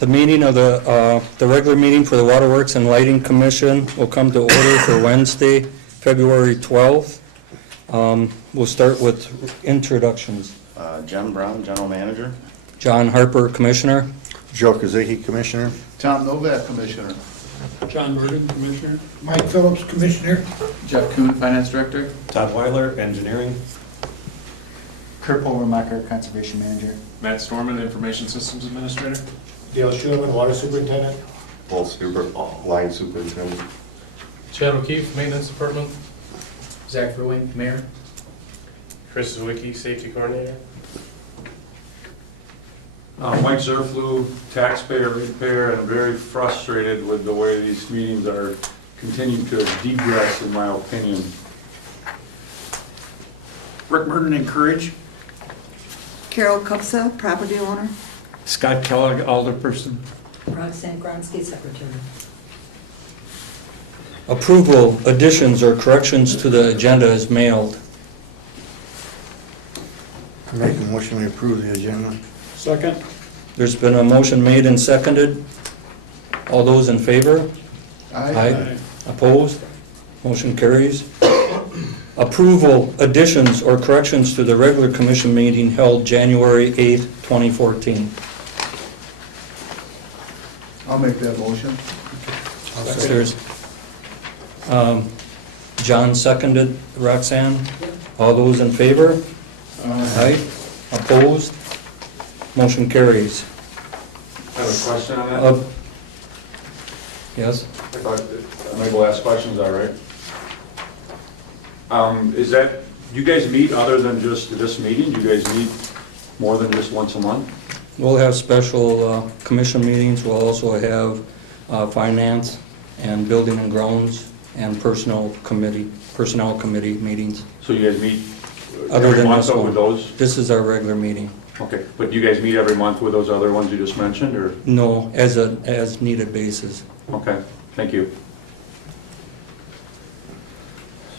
The meeting of the regular meeting for the Waterworks and Lighting Commission will come to order for Wednesday, February 12th. We'll start with introductions. Jen Brown, General Manager. John Harper, Commissioner. Joe Kozicki, Commissioner. Tom Loucks, Commissioner. John Burden, Commissioner. Mike Phillips, Commissioner. Jeff Kuhn, Finance Director. Todd Weiler, Engineering. Kurt Polvermacher, Conservation Manager. Matt Storman, Information Systems Administrator. Dale Schuman, Water Superintendent. Paul Stuber, Line Superintendent. Chad O'Keefe, Maintenance Department. Zach Verwink, Mayor. Chris Zwicky, Safety Coordinator. Mike Zerflu, taxpayer repair, and very frustrated with the way these meetings are continuing to degress, in my opinion. Rick Burden, Encourage. Carol Kupsa, property owner. Scott Kellogg, Alderperson. Roxanne Gronsky, secretary. Approval, additions, or corrections to the agenda is mailed. Make a motion to approve the agenda. Second. There's been a motion made and seconded. All those in favor? Aye. Opposed? Motion carries. Approval, additions, or corrections to the regular commission meeting held January 8th, 2014. I'll make that motion. There's, John seconded, Roxanne. All those in favor? Aye. Opposed? Motion carries. I have a question on that. Yes? If I'm able to ask questions, all right? Is that, do you guys meet other than just this meeting? Do you guys meet more than just once a month? We'll have special commission meetings. We'll also have finance and building and grounds and personnel committee meetings. So you guys meet Other every than month this one. with those? This is our regular meeting. Okay, but do you guys meet every month with those other ones you just mentioned, or? No, as needed basis. Okay, thank you.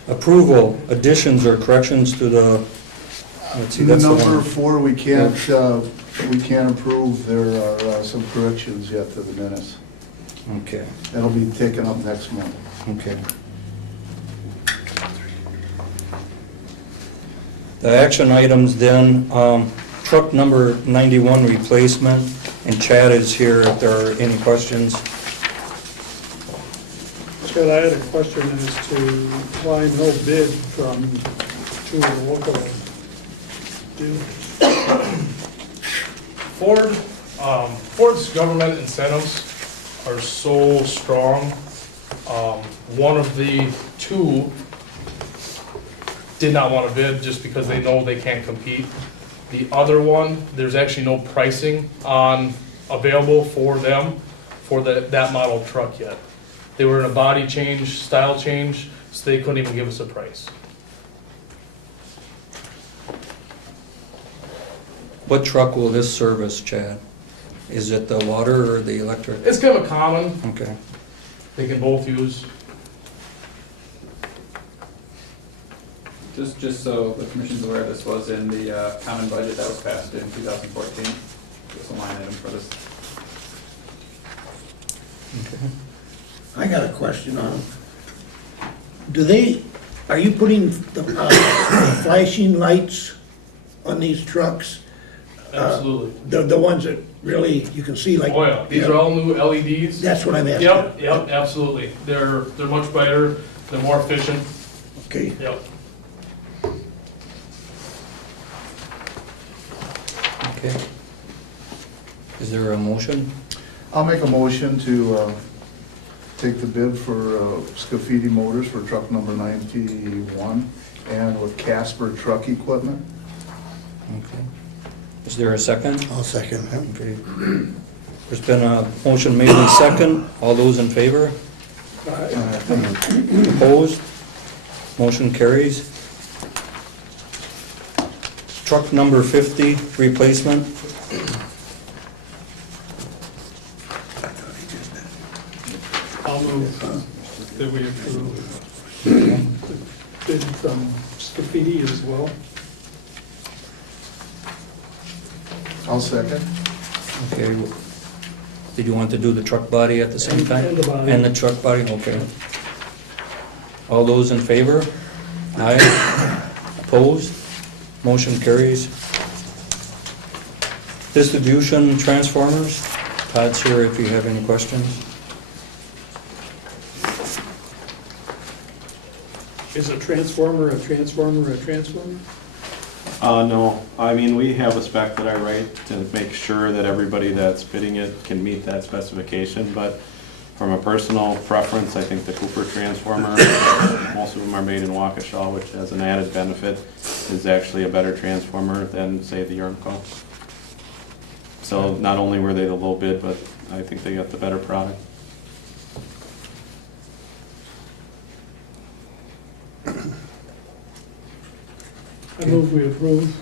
Approval, additions, or corrections to the, let's see, that's the Number one. 4, we can't approve. There are some corrections yet to the minutes. Okay, That'll be taken up next month. okay. The action items then, truck number 91 replacement, and Chad is here if there are any questions. Chad, I had a question as to why no bid from two local dudes. Ford's government incentives are so strong. One of the two did not want to bid just because they know they can't compete. The other one, there's actually no pricing on available for them for that model truck yet. They were in a body change, style change, so they couldn't even give us a price. What truck will this service, Chad? Is it the water or the electric? It's kind of a common, Okay. they can both use. Just so the commission's aware, this was in the common budget that was passed in 2014. Just a line item for this. Okay. I got a question on them. Are you putting the flashing lights on these trucks? Absolutely. The ones that really, you can see like. Oh yeah, these are all new LEDs. That's what I'm asking. Yep, absolutely. They're much brighter, they're more efficient. Okay. Yep. Okay. Is there a motion? I'll make a motion to take the bid for Scafidi Motors for truck number 91 and with Casper Truck Equipment. Okay. Is there a second? I'll second him. Okay. There's been a motion made in second. All those in favor? Opposed? Motion carries. Truck number 50, replacement. I'll move that we approve the bid from Scafidi as well. I'll second. Okay. Did you want to do the truck body at the same time? And the body. And the truck body, okay. All those in favor? Aye. Opposed? Motion carries. Distribution transformers, Todd's here if you have any questions. Is a transformer a transformer a transformer? No, I mean, we have a spec that I write to make sure that everybody that's bidding it can meet that specification, but from a personal preference, I think the Cooper transformer, most of them are made in Waukesha, which has an added benefit, is actually a better transformer than, say, the Yurmco. So not only were they the low bid, but I think they got the better product. I move we approve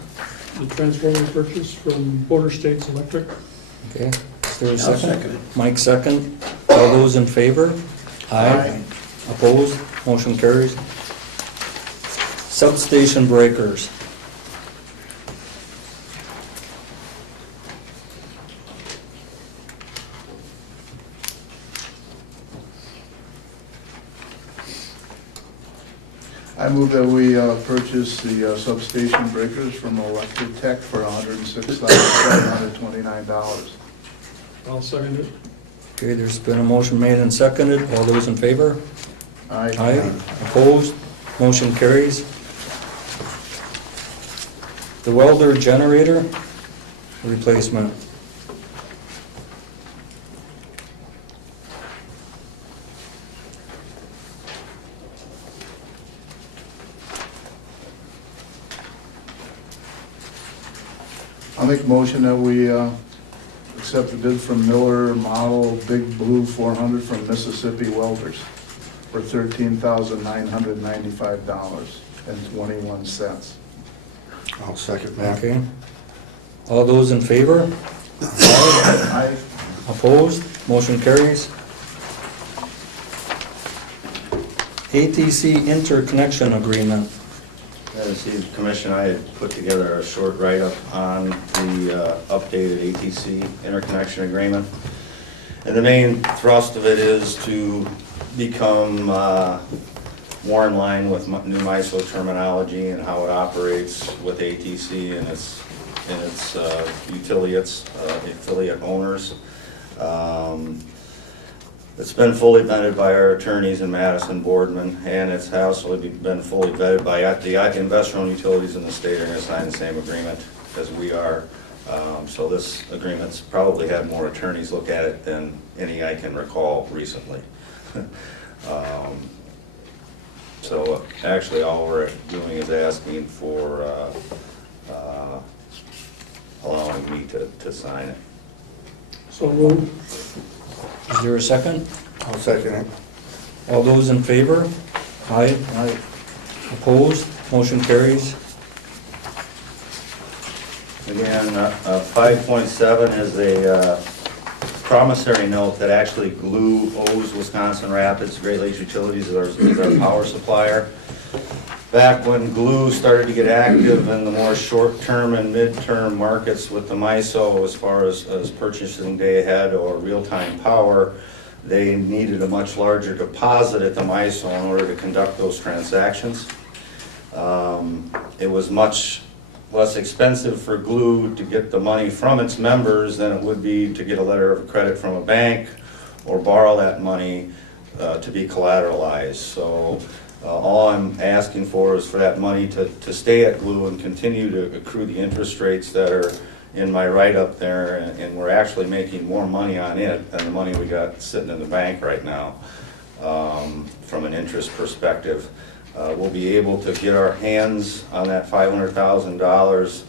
the transformer purchase from Border States Electric. Okay, is there a I'll second? second it. Mike second. All those in favor? Aye. Opposed? Motion carries. Substation breakers. I move that we purchase the substation breakers from Electric Tech for $106,729. I'll second it. Okay, there's been a motion made and seconded. All those in favor? Aye. Aye. Opposed? Motion carries. The welder generator replacement. I'll make a motion that we accept the bid from Miller Model Big Blue 400 from Mississippi Welders for $13,995.21. I'll second that. Okay. All those in favor? Aye. Aye. Opposed? Motion carries. ATC interconnection agreement. As the commission, I had put together a short write-up on the updated ATC interconnection agreement. And the main thrust of it is to become more in line with new MISO terminology and how it operates with ATC and its affiliate owners. It's been fully vetted by our attorneys in Madison, Boardman, and it's also been fully vetted by the investor-owned utilities in the state are going to sign the same agreement as we are. So this agreement's probably had more attorneys look at it than any I can recall recently. So actually all we're doing is asking for allowing me to sign it. So moved. Is there a second? I'll second it. All those in favor? Aye. Aye. Opposed? Motion carries. Again, 5.7 is a promissory note that actually GLUE owes Wisconsin Rapids, Great Lakes Utilities as our power supplier. Back when GLUE started to get active in the more short-term and mid-term markets with the MISO as far as purchasing day-ahead or real-time power, they needed a much larger deposit at the MISO in order to conduct those transactions. It was much less expensive for GLUE to get the money from its members than it would be to get a letter of credit from a bank or borrow that money to be collateralized. So all I'm asking for is for that money to stay at GLUE and continue to accrue the interest rates that are in my write-up there, and we're actually making more money on it than the money we got sitting in the bank right now from an interest perspective. We'll be able to get our hands on that $500,000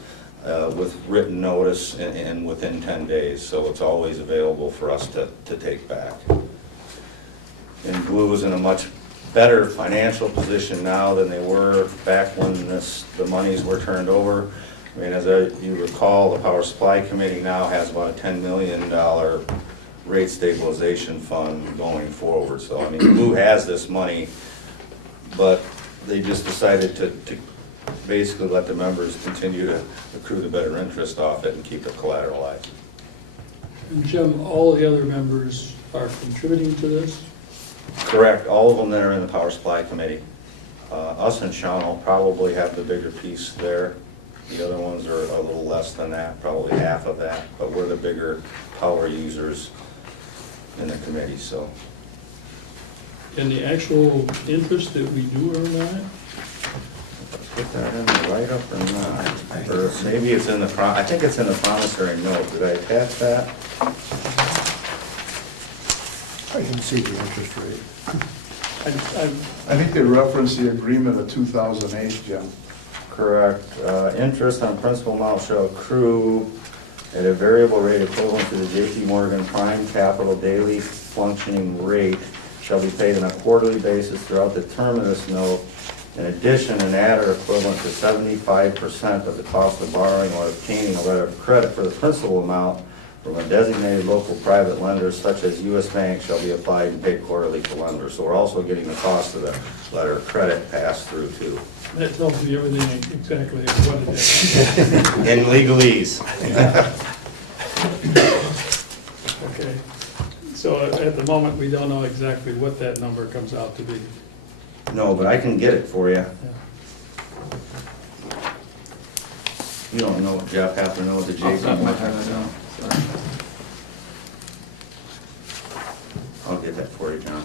with written notice and within 10 days, so it's always available for us to take back. And GLUE is in a much better financial position now than they were back when the monies were turned over. I mean, as you recall, the Power Supply Committee now has about a $10 million rate stabilization fund going forward. So, I mean, GLUE has this money, but they just decided to basically let the members continue to accrue the better interest off it and keep it collateralized. And Jim, all the other members are contributing to this? Correct, all of them that are in the Power Supply Committee. Us and Sean will probably have the bigger piece there. The other ones are a little less than that, probably half of that, but we're the bigger power users in the committee, so. And the actual interest that we do earn on it? Put that in the write-up or not? Or maybe it's in the, I think it's in the promissory note. Did I attach that? I didn't see the interest rate. I think they referenced the agreement of 2008, Jim. Correct. Interest on principal amount shall accrue at a variable rate equivalent to the J.P. Morgan Prime Capital Daily Functioning Rate, shall be paid on a quarterly basis throughout the term of this note. In addition, an adder equivalent to 75% of the cost of borrowing or obtaining a letter of credit for the principal amount from a designated local private lender such as U.S. Bank shall be applied and paid quarterly to lenders. So we're also getting the cost of the letter of credit passed through too. That tells me everything exactly what it is. In legalese. Okay. So at the moment, we don't know exactly what that number comes out to be. No, but I can get it for you. Yeah. You don't know, Jeff, happen to know what the J.P. Off the top of my Morgan head, is? I don't. Sorry. I'll get that for you, John.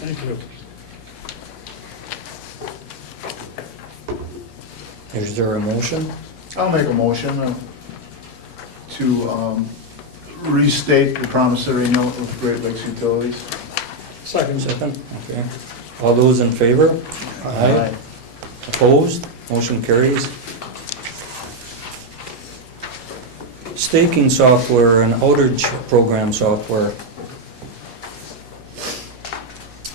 Thank you. Is there a motion? I'll make a motion to restate the promissory note with Great Lakes Utilities. Second. Second, okay. All those in favor? Aye. Opposed? Motion carries. Staking software and outage program software.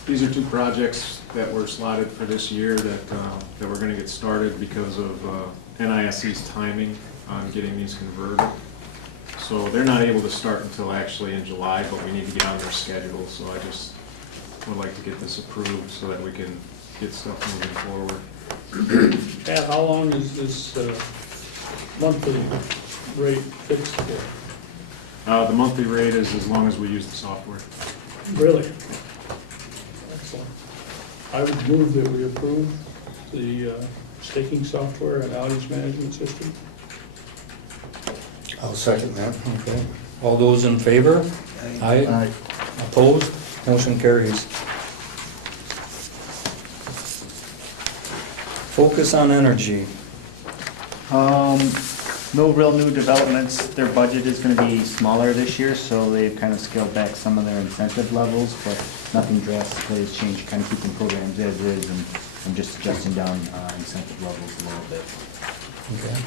These are two projects that were slotted for this year that we're going to get started because of NISC's timing on getting these converted. So they're not able to start until actually in July, but we need to get on their schedule. So I just would like to get this approved so that we can get stuff moving forward. Pat, how long is this monthly rate fixed for? The monthly rate is as long as we use the software. Really? Excellent. I would move that we approve the staking software and outage management system. I'll second that. Okay. All those in favor? Aye. Opposed? Motion carries. Focus on energy. No real new developments. Their budget is gonna be smaller this year, so they've kind of scaled back some of their incentive levels, but nothing drastically has changed, kind of keeping programs as is and just adjusting down incentive levels a little bit. Okay.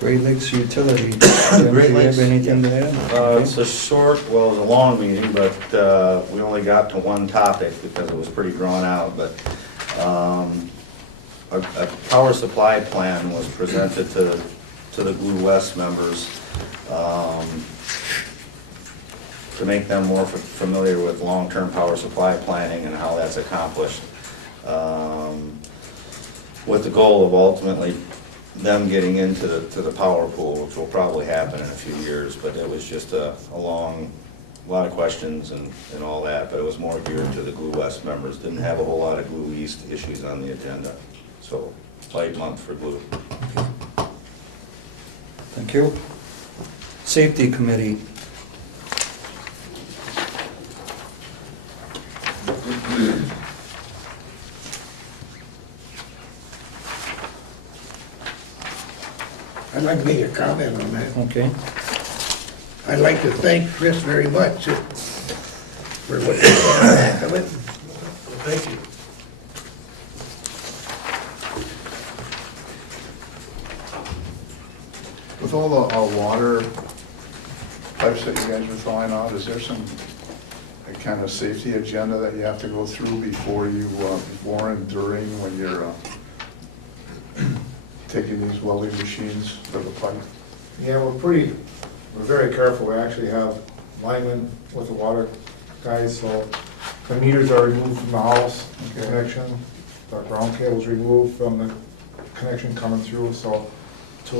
Great Lakes Utility. Jim, Great do you Lakes. have anything to add? It's a short, well, it was a long meeting, but we only got to one topic because it was pretty drawn out, but a power supply plan was presented to the Blue West members to make them more familiar with long-term power supply planning and how that's accomplished, with the goal of ultimately them getting into the power pool, which will probably happen in a few years, but it was just a lot of questions and all that, but it was more geared to the Glue West members. Didn't have a whole lot of Glue East issues on the agenda, so light month for Glue. Thank you. Safety Committee. I'd like to make a comment on that. Okay. I'd like to thank Chris very much for what he's done on that. Thank you. With all the water pipes that you guys are throwing out, is there some kind of safety agenda that you have to go through before you, before and during when you're taking these welding machines for the pipe? Yeah, we're very careful. We actually have linemen with the water guys, so the meters are removed from the house connection. The ground cable's removed from the connection coming through, so to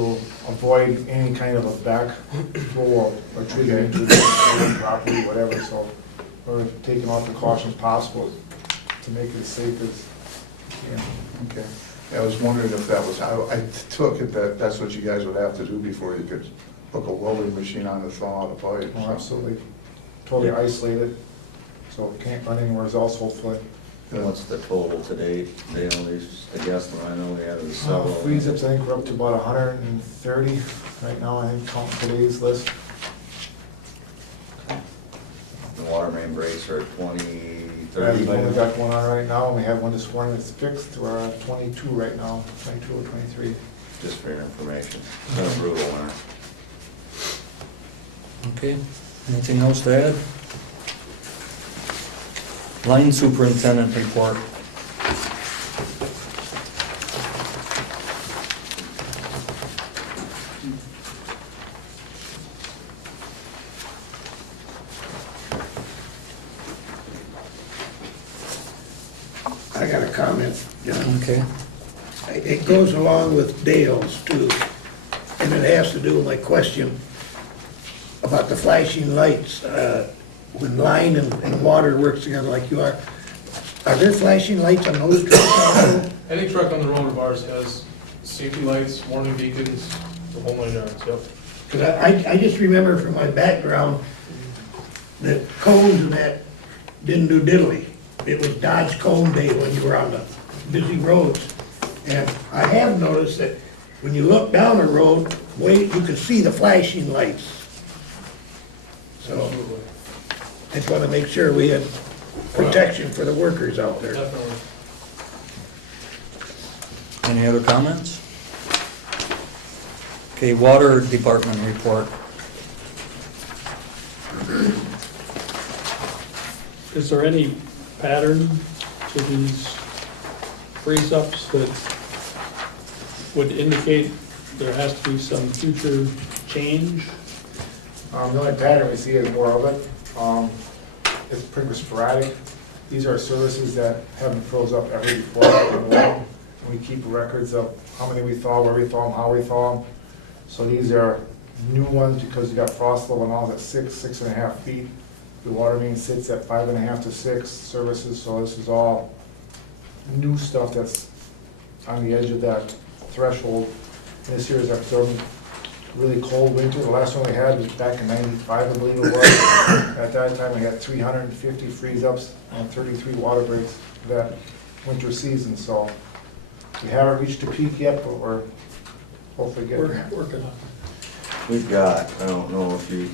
avoid any kind of a backflow or trigger into the property, whatever, so we're taking all precautions possible to make it as safe as, Okay. I was wondering if that was, I took it that that's what you guys would have to do before you could hook a welding machine on to thaw out a pipe. oh, absolutely, totally isolated, so it can't run anywhere else, hopefully. What's the total today? They only, I guess, when I know we had the several. Freeze ups, I think we're up to about 130 right now, I think, counting today's list. The water main breaks are 20, We've 30. only got one on right now, and we have one this morning that's fixed, we're at 22 right now, 22 or 23. Just for your information. It's been a brutal winter. Okay, anything else to add? Line superintendent report. I got a comment, John. Okay. It goes along with Dale's too, and it has to do with my question about the flashing lights. When line and water works together like you are there flashing lights on those trucks? Any truck on the road of ours has safety lights, warning beacons, the whole 9 yards, yep. Because I just remember from my background that cones and that didn't do diddly. It was Dodge cone day when you were on the busy roads. And I have noticed that when you look down the road, you can see the flashing lights. So Absolutely. I just want to make sure we had protection for the workers out there. Definitely. Any other comments? Okay, water department report. Is there any pattern to these freeze-ups that would indicate there has to be some future change? The only pattern we see is more of it. It's pretty sporadic. These are services that haven't froze up ever before. And we keep records of how many we thaw, where we thaw them, how we thaw them. So these are new ones because you got frost level now at 6.5 feet. The water main sits at 5.5 to 6 services, so this is all new stuff that's on the edge of that threshold. And this year is our really cold winter. The last one we had was back in '95, I believe it was. At that time, we had 350 freeze-ups and 33 water breaks that winter season, so we haven't reached a peak yet, but we're hopefully getting there. Working on it. We've got, I don't know if we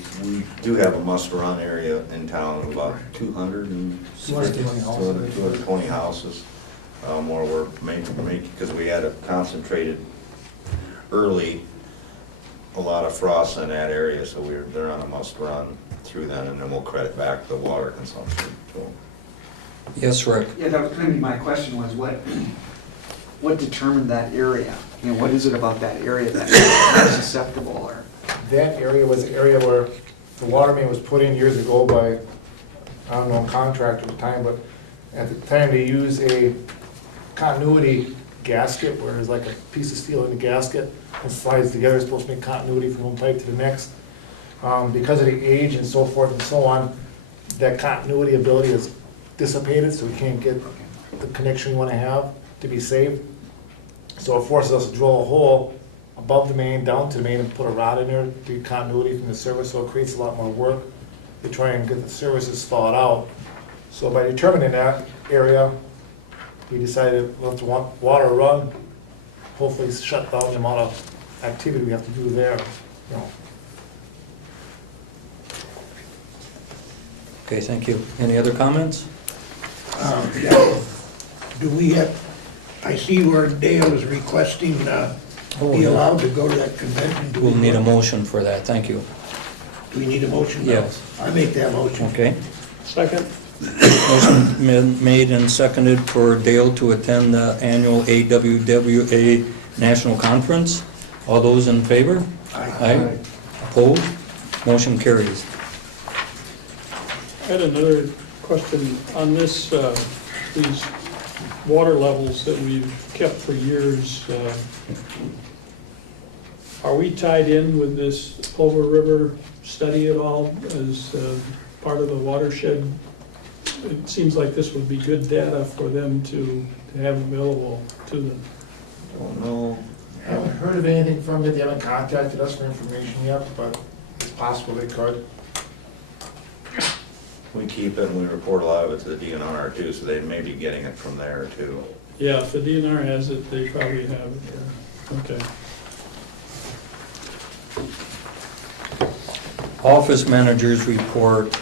do have a must-run area in town of about 220 houses. More we're making, because we had a concentrated early, a lot of frost in that area, so they're on a must-run through then, and then we'll credit back the water consumption. So, Yes, Rick? Yeah, that was gonna be my question, was what determined that area? You know, what is it about that area that is susceptible, or? That area was the area where the water main was put in years ago by, I don't know, a contractor at the time, but at the time they used a continuity gasket, where there's like a piece of steel in the gasket and slides together, it's supposed to make continuity from one pipe to the next. Because of the age and so forth and so on, that continuity ability is dissipated, so we can't get the connection we want to have to be safe. So it forces us to drill a hole above the main, down to the main, and put a rod in there to get continuity from the service, so it creates a lot more work to try and get the services thawed out. So by determining that area, we decided let the water run, hopefully shut down the amount of activity we have to do there, you know. Okay, thank you. Any other comments? Do we have, I see where Dale is requesting, be allowed to go to that convention. Do we We'll need a want- motion for that, thank you. Do we need a motion? now? Yes. I make that motion. Okay. Second? Motion made and seconded for Dale to attend the annual AWWA National Conference. All those in favor? Aye. Opposed? Motion carries. I had another question on this, these water levels that we've kept for years, are we tied in with this Plover River study at all as part of the watershed? It seems like this would be good data for them to have available to them. Don't know. I haven't heard of anything from it, they haven't contacted us for information yet, but it's possible they could. We keep it and we report a lot of it to the DNR too, so they may be getting it from there too. Yeah, if the DNR has it, they probably have it there. Okay. Office managers report.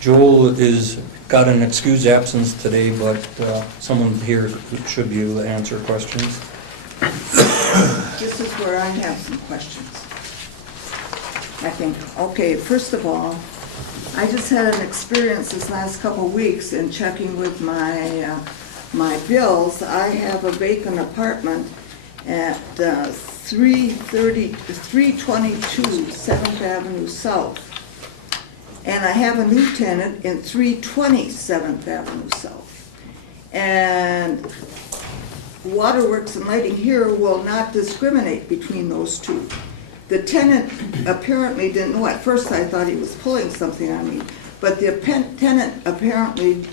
Joel got an excused absence today, but someone here should be able to answer questions. This is where I have some questions. I think, okay, first of all, I just had an experience this last couple of weeks in checking with my bills. I have a vacant apartment at 322 7th Avenue South. And I have a new tenant in 320 7th Avenue South. And Waterworks and Lighting here will not discriminate between those two. The tenant apparently didn't know. At first I thought he was pulling something on me, but the tenant apparently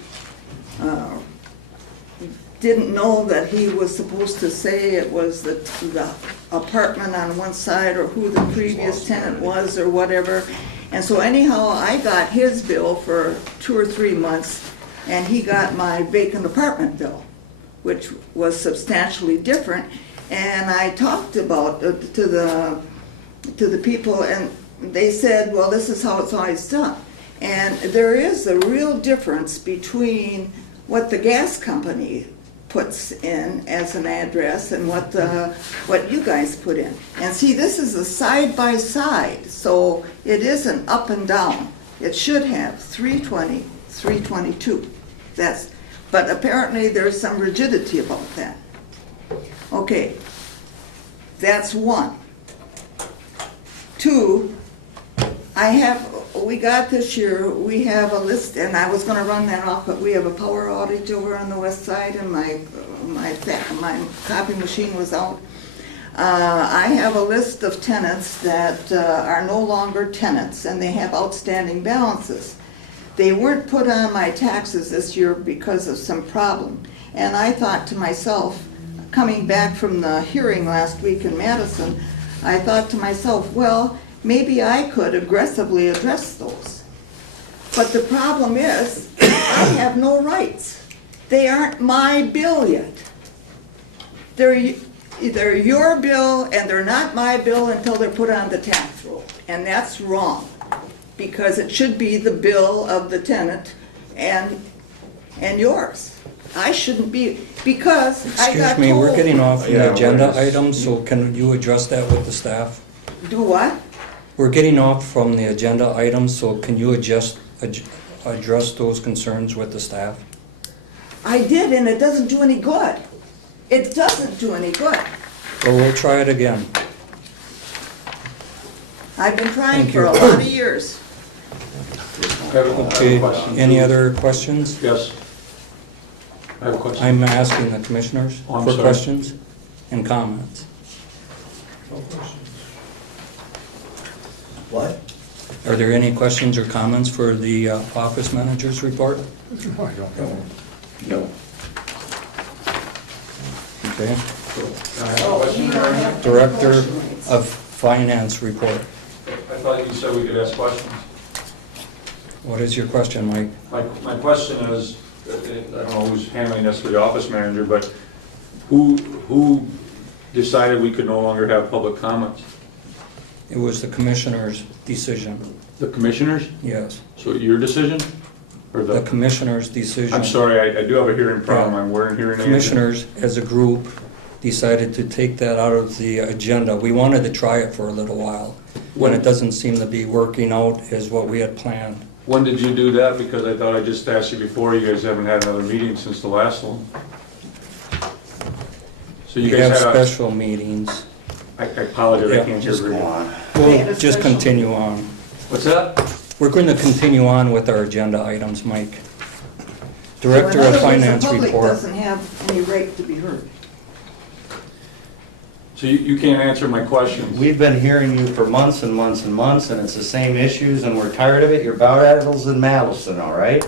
didn't know that he was supposed to say it was the apartment on one side or who the previous tenant was or whatever. And so anyhow, I got his bill for 2 or 3 months, and he got my vacant apartment bill, which was substantially different. And I talked about to the people, and they said, well, this is how it's always done. And there is a real difference between what the gas company puts in as an address and what you guys put in. And see, this is a side by side, so it isn't up and down. It should have 320, 322. But apparently there's some rigidity about that. Okay, that's one. Two, we got this year, we have a list, and I was gonna run that off, but we have a power outage over on the west side, and my copy machine was out. I have a list of tenants that are no longer tenants, and they have outstanding balances. They weren't put on my taxes this year because of some problem. And I thought to myself, coming back from the hearing last week in Madison, I thought to myself, well, maybe I could aggressively address those. But the problem is, I have no rights. They aren't my bill yet. They're your bill, and they're not my bill until they're put on the tax roll. And that's wrong, because it should be the bill of the tenant and yours. I shouldn't be, because I got Excuse me, we're told- getting off the Yeah, agenda we're just- items, so can you address that with the staff? Do what? We're getting off from the agenda items, so can you address those concerns with the staff? I did, and it doesn't do any good. It doesn't do any good. Well, we'll try it again. I've been trying Thank for a you. lot of years. I have a Okay, question. any other questions? Yes. I have a question. I'm asking the commissioners Oh, I'm for sorry. questions and comments. What? Are there any questions or comments for the office manager's report? No, I don't know. No. Okay. I have a question. You don't have to Director question rights. of Finance report. I thought you said we could ask questions. What is your question, Mike? My question is, I don't know who's handling this for the office manager, but who decided we could no longer have public comments? It was the commissioner's decision, The commissioners? yes. So your decision? Or The commissioner's decision. I'm sorry, I do have a hearing problem, I'm wearing hearing aids. Commissioners, as a group, decided to take that out of the agenda. We wanted to try it for a little while, when it doesn't seem to be working out as what we had planned. When did you do that? Because I thought I just asked you before, you guys haven't had another meeting since the last one. So you We have guys had special meetings. I apologize, I Yeah, can't Just hear go very on. We'll just continue on. What's that? We're going to continue on with our agenda items, Mike. Director of Finance So in other words, the report. public doesn't have any right to be heard. So you can't answer my questions. We've been hearing you for months and months and months, and it's the same issues, and we're tired of it. You're Battles and Madison, all right?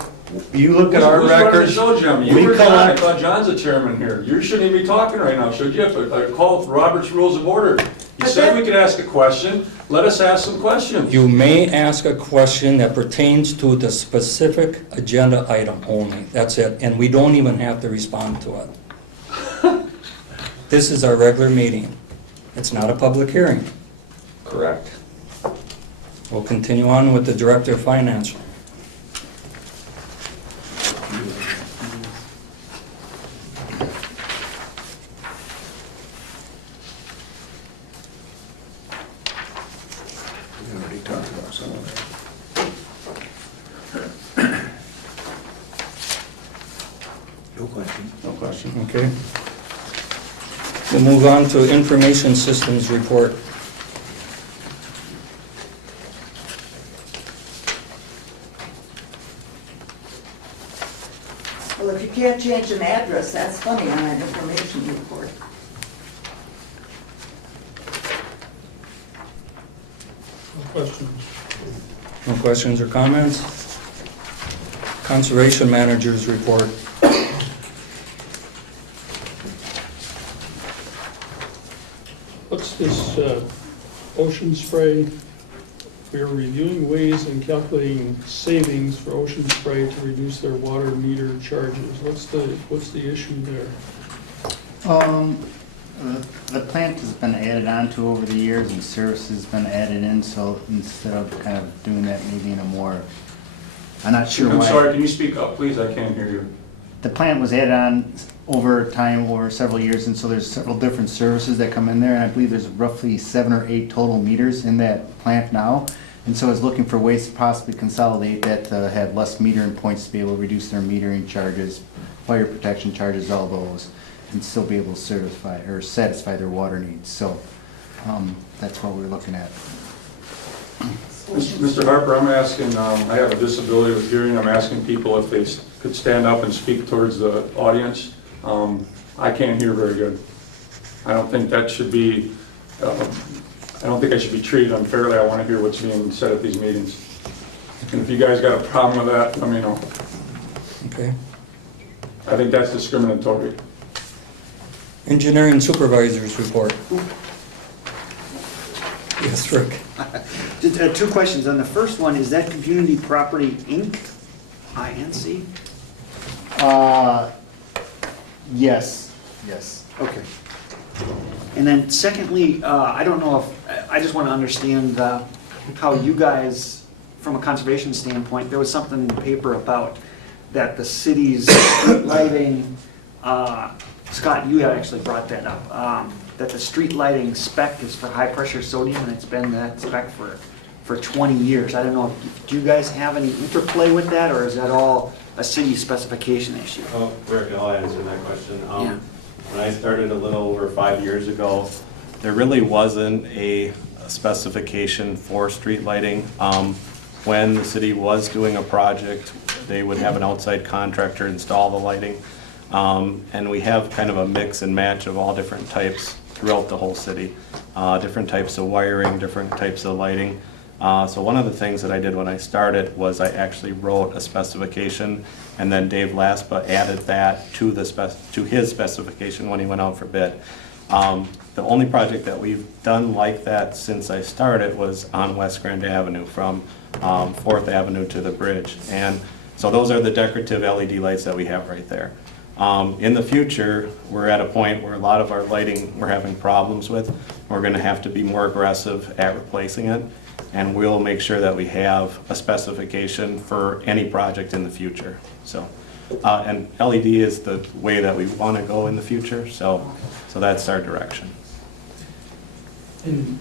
You look at our Who's running the records. show, Jim? You we were John. I collect- thought John's the chairman here. You shouldn't even be talking right now, should you? I called Robert's Rules of Order. You But said that- we could ask a question. Let us ask some questions. You may ask a question that pertains to the specific agenda item only. That's it, and we don't even have to respond to it. This is our regular meeting. It's not a public hearing. Correct. We'll continue on with the Director of Finance. We already talked about some of that. No question. No question. Okay. We'll move on to Information Systems Report. Well, if you can't change an address, that's funny on an information report. No questions. No questions or comments? Conservation Managers Report. What's this ocean spray? We are reviewing ways and calculating savings for ocean spray to reduce their water meter charges. What's the issue there? The plant has been added onto over the years and services been added in, so instead of kind of doing that maybe in a more, I'm not sure why. I'm sorry, can you speak up, please? I can't hear you. The plant was added on over time, over several years, and so there's several different services that come in there, and I believe there's roughly 7 or 8 total meters in that plant now. And so I was looking for ways to possibly consolidate that to have less metering points to be able to reduce their metering charges, fire protection charges, all those, and still be able to certify or satisfy their water needs. So that's what we're looking at. Mr. Harper, I'm asking, I have a disability with hearing, I'm asking people if they could stand up and speak towards the audience. I can't hear very good. I don't think that should be, I don't think I should be treated unfairly. I want to hear what's being said at these meetings. And if you guys got a problem with that, let me know. Okay. I think that's discriminatory. Engineering Supervisors Report. Yes, Rick. Two questions. On the first one, is that Community Property Inc., INC? Yes. Yes. Okay. And then secondly, I don't know if, I just want to understand how you guys, from a conservation standpoint, there was something in the paper about that the city's street lighting, Scott, you had actually brought that up, that the street lighting spec is for high-pressure sodium, and it's been that spec for 20 years. I don't know, do you guys have any interplay with that, or is that all a city specification issue? Oh, Rick, I'll answer that question. Yeah. When I started a little over 5 years ago, there really wasn't a specification for street lighting. When the city was doing a project, they would have an outside contractor install the lighting. And we have kind of a mix and match of all different types throughout the whole city. Different types of wiring, different types of lighting. So one of the things that I did when I started was I actually wrote a specification, and then Dave Laspa added that to his specification when he went out for bid. The only project that we've done like that since I started was on West Grand Avenue, from 4th Avenue to the bridge. And so those are the decorative LED lights that we have right there. In the future, we're at a point where a lot of our lighting we're having problems with. We're going to have to be more aggressive at replacing it, and we'll make sure that we have a specification for any project in the future. So, and LED is the way that we want to go in the future, so that's our direction. And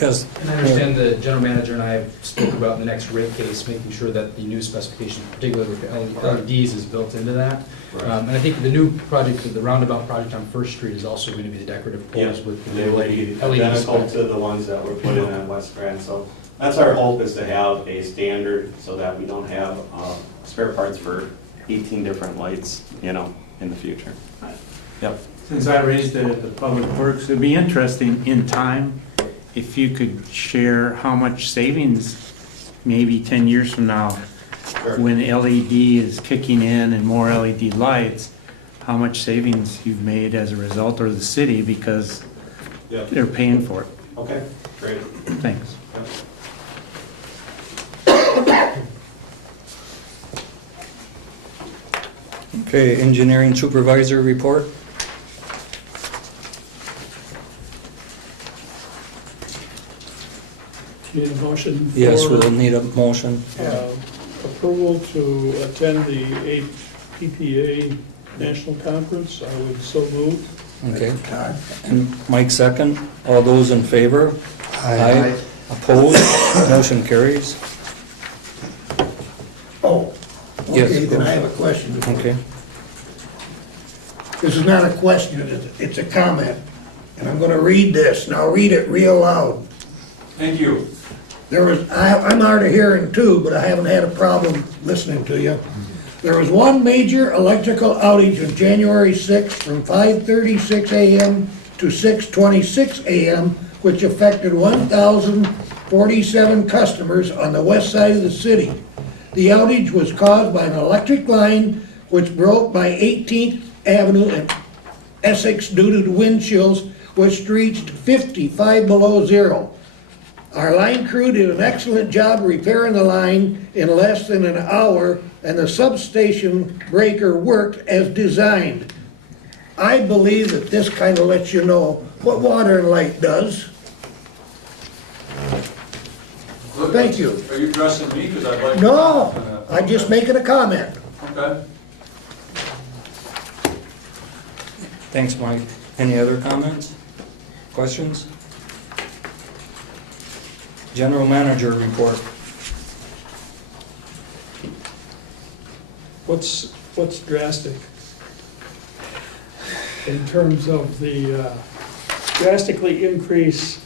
Yes. and I understand the general manager and I have spoken about in the next rate case, making sure that the new specification, particularly with LEDs, is built into that. Right. And I think the new project, the roundabout project on First Street is also going to be the decorative poles with the They will be LED. identical to the ones that were put in on West Grand. So that's our hope, is to have a standard so that we don't have spare parts for 18 different lights, you know, in the future. Yep. Since I raised it at the Public Works, it'd be interesting in time if you could share how much savings, maybe 10 years from now, when LED is kicking in and more LED lights, how much savings you've made as a result, or the city, because they're paying for it. Okay, great. Thanks. Okay, engineering supervisor report. Need a motion? Yes, for, we'll need a motion. Approval to attend the 8th PPA National Conference. I would so move. Okay. And Mike second. All those in favor? Aye. Opposed? Motion carries. Oh, Yes, okay, go then I ahead. have a question. Okay. This is not a question, it's a comment. And I'm gonna read this, and I'll read it real loud. Thank you. I'm hard of hearing too, but I haven't had a problem listening to you. There was one major electrical outage on January 6th from 5:36 a.m. to 6:26 a.m., which affected 1,047 customers on the west side of the city. The outage was caused by an electric line which broke by 18th Avenue and Essex due to the wind chills, which reached 55 below zero. Our line crew did an excellent job repairing the line in less than an hour, and the substation breaker worked as designed. I believe that this kind of lets you know what water and light does. Thank you. Are you addressing me? Because I'd like. No, I'm just making a comment. Okay. Thanks, Mike. Any other comments? Questions? General manager report. What's drastic in terms of the drastically increase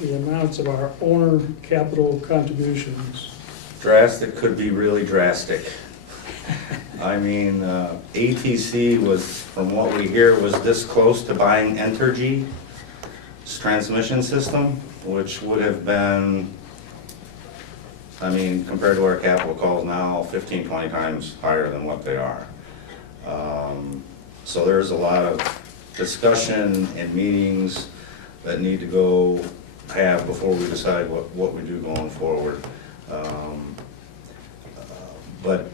the amounts of our owner capital contributions? Drastic could be really drastic. I mean, ATC was, from what we hear, was this close to buying Entergy's transmission system, which would have been, I mean, compared to our capital calls now, 15, 20 times higher than what they are. So there's a lot of discussion and meetings that need to go have before we decide what we do going forward. But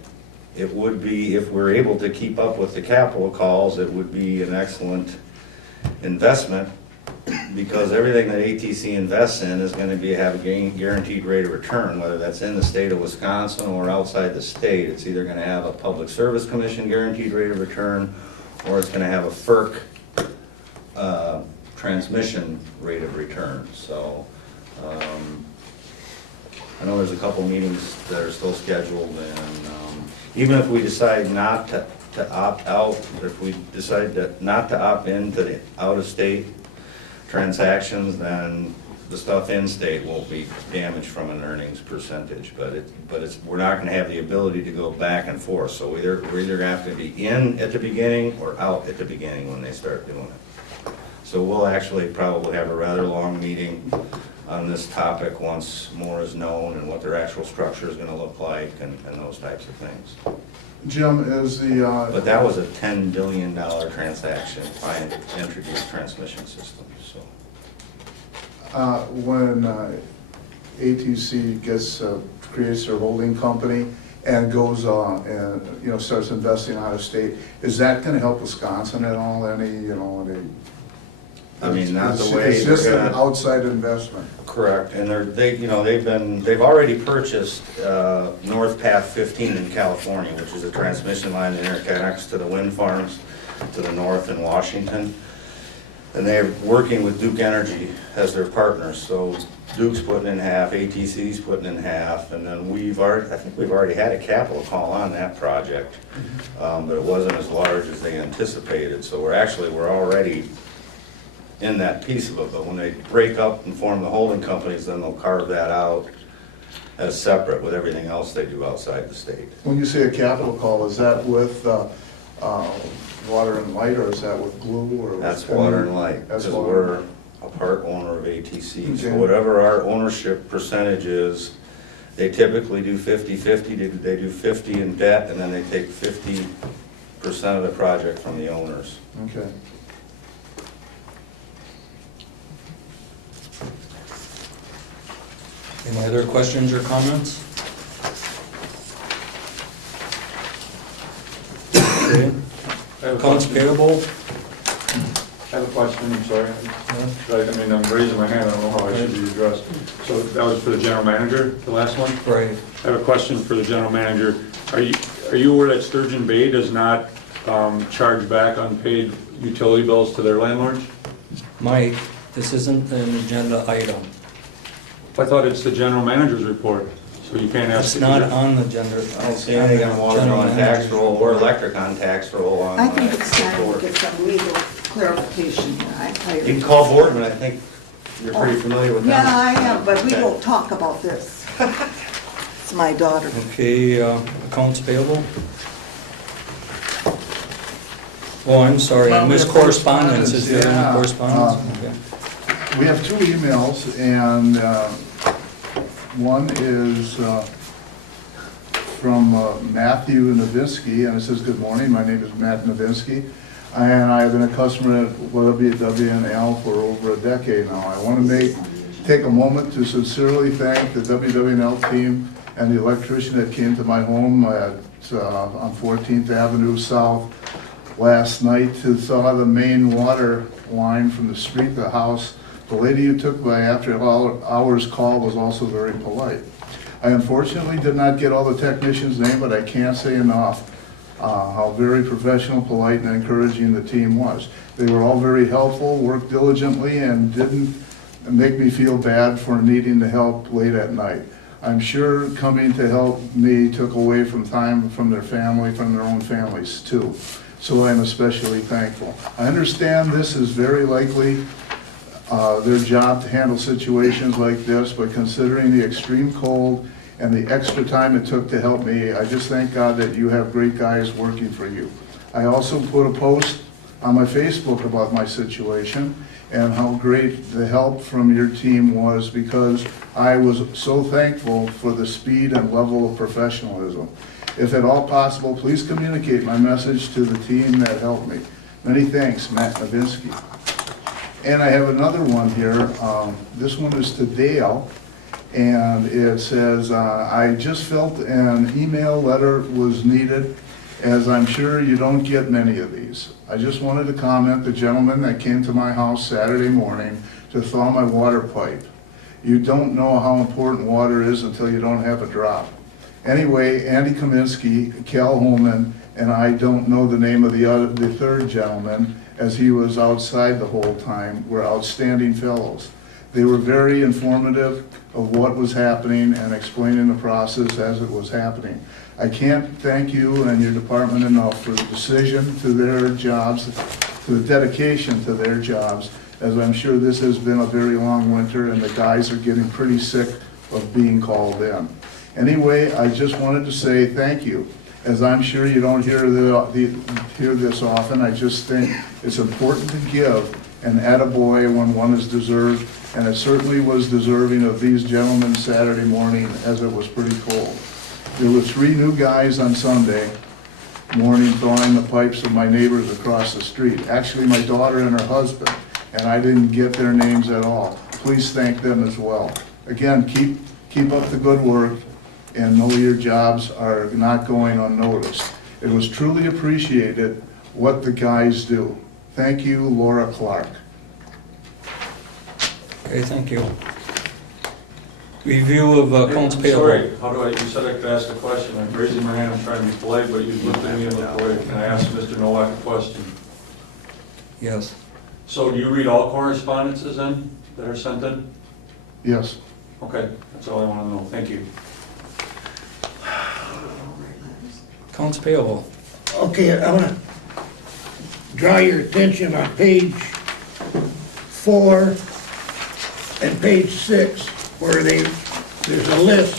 it would be, if we're able to keep up with the capital calls, it would be an excellent investment, because everything that ATC invests in is gonna have a guaranteed rate of return, whether that's in the state of Wisconsin or outside the state. It's either gonna have a Public Service Commission guaranteed rate of return, or it's gonna have a FERC transmission rate of return. So, I know there's a couple meetings that are still scheduled, and even if we decide not to opt out, if we decide not to opt into the out-of-state transactions, then the stuff in-state won't be damaged from an earnings percentage. But we're not going to have the ability to go back and forth. So we're either going to have to be in at the beginning or out at the beginning when they start doing it. So we'll actually probably have a rather long meeting on this topic once more is known and what their actual structure is going to look like and those types of things. Jim, is the, But that was a $10 billion transaction, buying Entergy's transmission system, so. when ATC creates their holding company and goes and, starts investing out of state, is that gonna help Wisconsin at all, any? I mean, not the way It's just they're an gonna. outside investment. Correct, and they've already purchased North Path 15 in California, which is a transmission line that interconnects to the wind farms to the north in Washington. And they're working with Duke Energy as their partners, so Duke's putting in half, ATC's putting in half, and then I think we've already had a capital call on that project, but it wasn't as large as they anticipated, so we're already in that piece of it. But when they break up and form the holding companies, then they'll carve that out as separate with everything else they do outside the state. When you say a capital call, is that with Water and Light, or is that with Glue, or? That's Water and Light, That's because Water. we're a part owner of ATC. So Okay. whatever our ownership percentage is, they typically do 50/50, they do 50 in debt, and then they take 50% of the project from the owners. Okay. Any other questions or comments? Okay. I have a Accounts question. payable? I have a question, I'm sorry. I mean, I'm raising my hand, I don't know how I should be addressed. So that was for the general manager, the last one? Right. I have a question for the general manager. Are you aware that Sturgeon Bay does not charge back unpaid utility bills to their landlords? Mike, this isn't an agenda item. I thought it's the general manager's report, so you can't ask. It's not on the agenda. I don't see anything on water on tax roll or electric on tax roll on. I think it's time to get some legal clarification here. I'm tired. You can call Boardman, I think you're pretty familiar with Yeah, them. I am, but we don't talk about this. It's my daughter. Okay, accounts payable? Oh, I'm sorry, I Well, we missed have correspondence. Is there yeah. any correspondence? Okay. We have two emails, and one is from Matthew Novinsky, and it says, "Good morning, my name is Matt Novinsky, and I've been a customer at WWL for over a decade now. I want to take a moment to sincerely thank the WWL team and the electrician that came to my home on 14th Avenue South last night to thaw the main water line from the street to the house. The lady who took my after hours call was also very polite. I unfortunately did not get all the technicians' name, but I can't say enough how very professional, polite, and encouraging the team was. They were all very helpful, worked diligently, and didn't make me feel bad for needing the help late at night. I'm sure coming to help me took away from time from their family, from their own families too. So I'm especially thankful. I understand this is very likely their job to handle situations like this, but considering the extreme cold and the extra time it took to help me, I just thank God that you have great guys working for you. I also put a post on my Facebook about my situation and how great the help from your team was, because I was so thankful for the speed and level of professionalism. If at all possible, please communicate my message to the team that helped me. Many thanks, Matt Novinsky. And I have another one here. This one is to Dale, and it says, I just felt an email letter was needed, as I'm sure you don't get many of these. I just wanted to comment the gentleman that came to my house Saturday morning to thaw my water pipe. You don't know how important water is until you don't have a drop. Anyway, Andy Kaminsky, Cal Holman, and I don't know the name of the third gentleman, as he was outside the whole time, were outstanding fellows. They were very informative of what was happening and explaining the process as it was happening. I can't thank you and your department enough for the decision to their jobs, to the dedication to their jobs, as I'm sure this has been a very long winter and the guys are getting pretty sick of being called in. Anyway, I just wanted to say thank you. As I'm sure you don't hear this often, I just think it's important to give an attaboy when one is deserved, and it certainly was deserving of these gentlemen Saturday morning, as it was pretty cold. There were 3 new guys on Sunday morning thawing the pipes of my neighbors across the street. Actually, my daughter and her husband, and I didn't get their names at all. Please thank them as well. Again, keep up the good work, and know your jobs are not going unnoticed. It was truly appreciated what the guys do. Thank you, Laura Clark. Okay, thank you. Review of accounts payable. Sorry, you said I could ask a question. I'm raising my hand, I'm trying to be polite, but you looked at me and looked away. Can I ask Mr. Nowak a question? Yes. So do you read all correspondences then that are sent in? Yes. Okay, that's all I want to know. Thank you. Accounts payable. Okay, I want to draw your attention on page 4 and page 6, where there's a list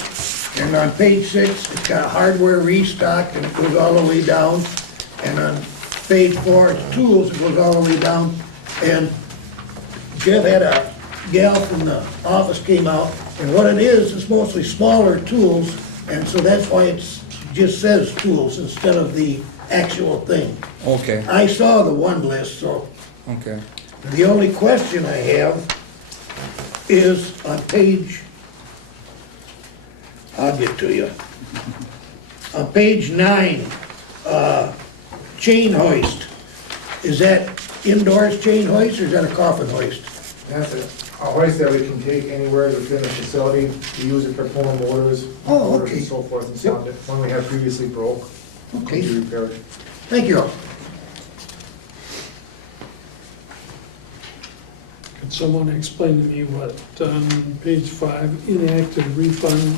And on page 6, it's got hardware restock, and it goes all the way down. And on page 4, it's tools, it goes all the way down. And Jeff had a gal from the office came out, and what it is, it's mostly smaller tools, and so that's why it's just says tools instead of the actual thing. Okay, I saw the one list, so okay. the only question I have is on page, I'll get to you. On page 9, chain hoist. Is that indoors chain hoist or is that a coffin hoist? That's a hoist that we can take anywhere within the facility. We use it for pulling motors, Oh, motors okay. and so forth and so on. One we have previously broke, Okay, we repaired. thank you. Could someone explain to me what on page 5 inactive refund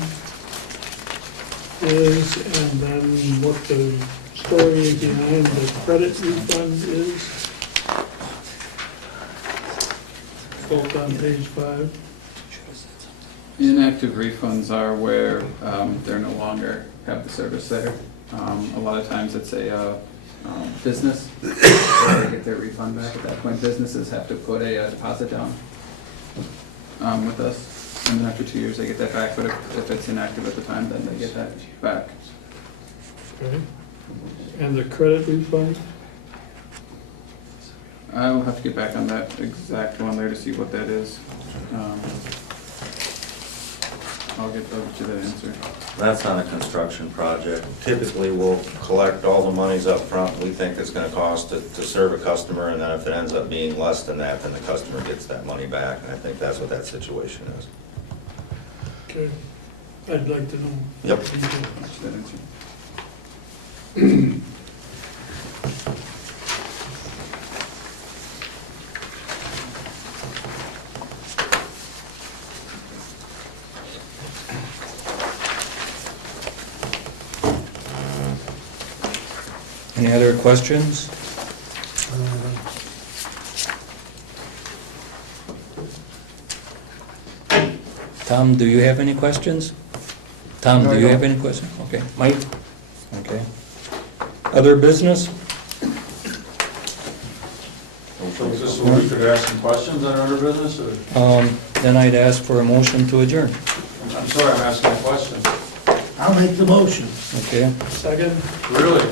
is, and then what the story behind the credit refund is? Both on page 5. Inactive refunds are where they're no longer have the service there. A lot of times it's a business, so they get their refund back. At that point, businesses have to put a deposit down with us, and then after 2 years, they get that back, but if it's inactive at the time, then they get that back. Okay. And the credit refund? I will have to get back on that exact one there to see what that is. I'll get over to that answer. That's on a construction project. Typically, we'll collect all the monies up front we think it's gonna cost to serve a customer, and then if it ends up being less than that, then the customer gets that money back, and I think that's what that situation is. Okay. I'd like to know. Yep. That's that answer. Any other questions? Tom, do you have any questions? Tom, No, do I you don't. have any questions? Okay, Mike? Okay. Other business? So is this where we could ask some questions on other business, or? Then I'd ask for a motion to adjourn. I'm sorry, I'm asking a question. I'll make the motion. Okay? Second? Really?